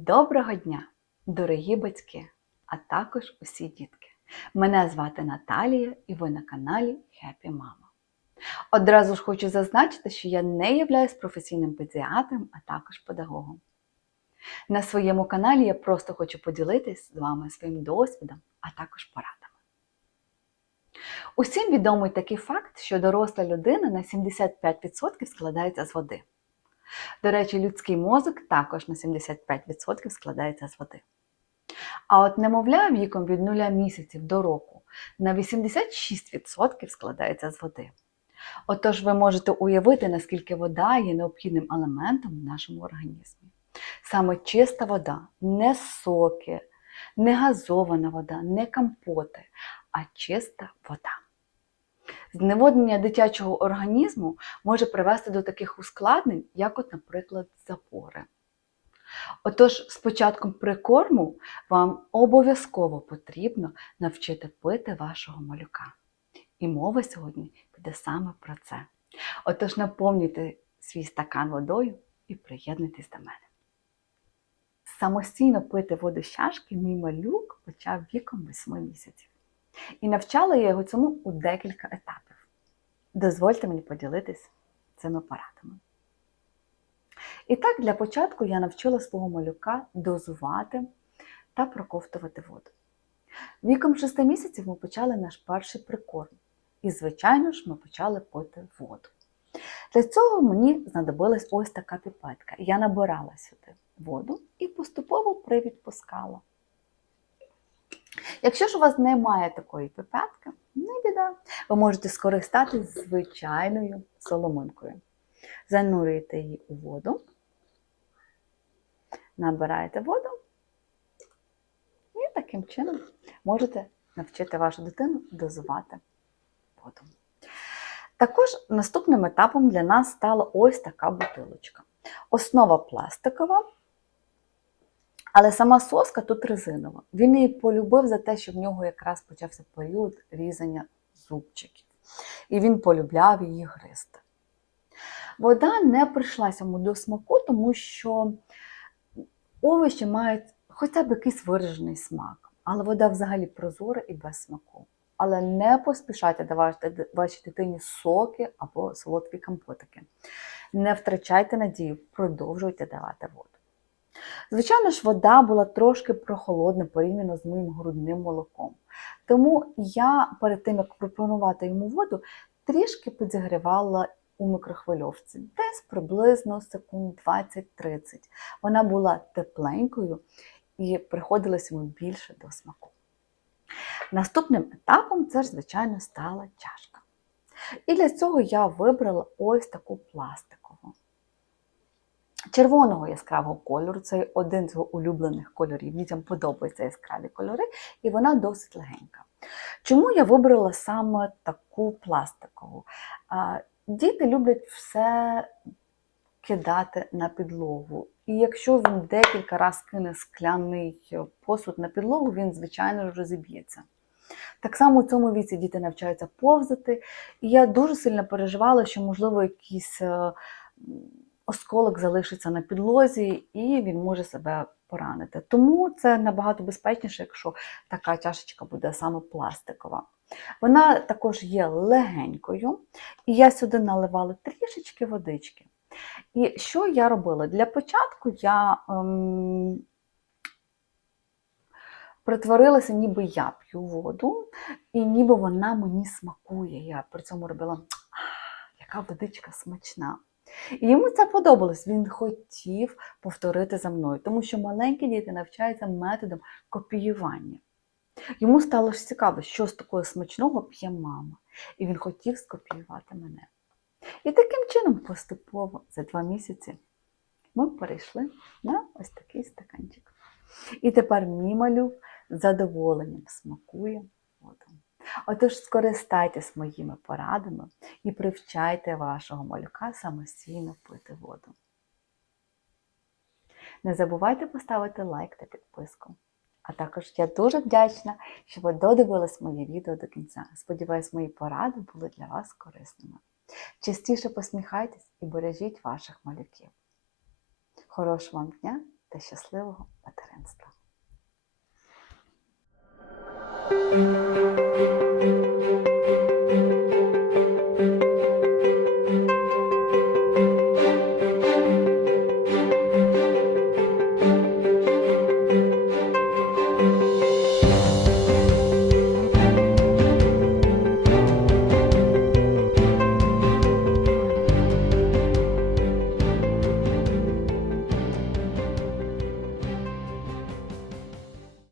Доброго дня, дорогі батьки, а також усі дітки. Мене звати Наталія і ви на каналі Happy Mama. Одразу ж хочу зазначити, що я не являюсь професійним педіатром, а також педагогом. На своєму каналі я просто хочу поділитись з вами своїм досвідом, а також порадами. Усім відомий такий факт, що доросла людина на 75% складається з води. До речі, людський мозок також на 75% складається з води. А от немовля віком від 0 місяців до року на 86% складається з води. Отож, ви можете уявити, наскільки вода є необхідним елементом в нашому організмі. Саме чиста вода, не соки, не газована вода, не компоти, а чиста вода. Зневоднення дитячого організму може привести до таких ускладнень, як, от, наприклад, запори. Отож, з початком прикорму вам обов'язково потрібно навчити пити вашого малюка. І мова сьогодні піде саме про це. Отож, наповнюйте свій стакан водою і приєднуйтесь до мене. Самостійно пити воду з чашки мій малюк почав віком 8 місяців. І навчала я його цьому у декілька етапів. Дозвольте мені поділитись цими порадами. І так, для початку я навчила свого малюка дозувати та проковтувати воду. Віком 6 місяців ми почали наш перший прикорм. І, звичайно ж, ми почали пити воду. Для цього мені знадобилась ось така піпетка. Я набирала сюди воду і поступово привідпускала. Якщо ж у вас немає такої піпетки, не біда. Ви можете скористатись звичайною соломинкою. Занурюєте її у воду, набираєте воду і таким чином можете навчити вашу дитину дозувати воду. Також наступним етапом для нас стала ось така бутилочка. Основа пластикова, але сама соска тут резинова. Він її полюбив за те, що в нього якраз почався період різання зубчиків. І він полюбляв її гризти. Вода не прийшлася йому до смаку, тому що овочі мають хоча б якийсь виражений смак, але вода взагалі прозора і без смаку. Але не поспішайте давати вашій дитині соки або солодкі компотики. Не втрачайте надію, продовжуйте давати воду. Звичайно ж, вода була трошки прохолодна порівняно з моїм грудним молоком. Тому я перед тим, як пропонувати йому воду, трішки підігрівала у мікрохвильовці, десь приблизно секунд 20-30. Вона була тепленькою і приходилось йому більше до смаку. Наступним етапом це ж, звичайно, стала чашка. І для цього я вибрала ось таку пластикову. Червоного яскравого кольору, це один з його улюблених кольорів. Дітям подобаються яскраві кольори, і вона досить легенька. Чому я вибрала саме таку пластикову? Діти люблять все кидати на підлогу. І якщо він декілька разів кине скляний посуд на підлогу, він, звичайно, розіб'ється. Так само у цьому віці діти навчаються повзати, і я дуже сильно переживала, що, можливо, якийсь осколок залишиться на підлозі, і він може себе поранити. Тому це набагато безпечніше, якщо така чашечка буде саме пластикова. Вона також є легенькою, і я сюди наливала трішечки водички. І що я робила? Для початку я ем, притворилася, ніби я п'ю воду, і ніби вона мені смакує. Я при цьому робила, яка водичка смачна. І йому це подобалось. Він хотів повторити за мною, тому що маленькі діти навчаються методом копіювання. Йому стало ж цікаво, що з такого смачного п'є мама. І він хотів скопіювати мене. І таким чином, поступово, за два місяці, ми перейшли на ось такий стаканчик. І тепер мій малюк з задоволенням смакує. Отож, скористайтесь моїми порадами і привчайте вашого малюка самостійно пити воду. Не забувайте поставити лайк та підписку. А також я дуже вдячна, що ви додивились моє відео до кінця. Сподіваюсь, мої поради були для вас корисними. Частіше посміхайтесь і бережіть ваших малюків. Хорошого вам дня та щасливого материнства.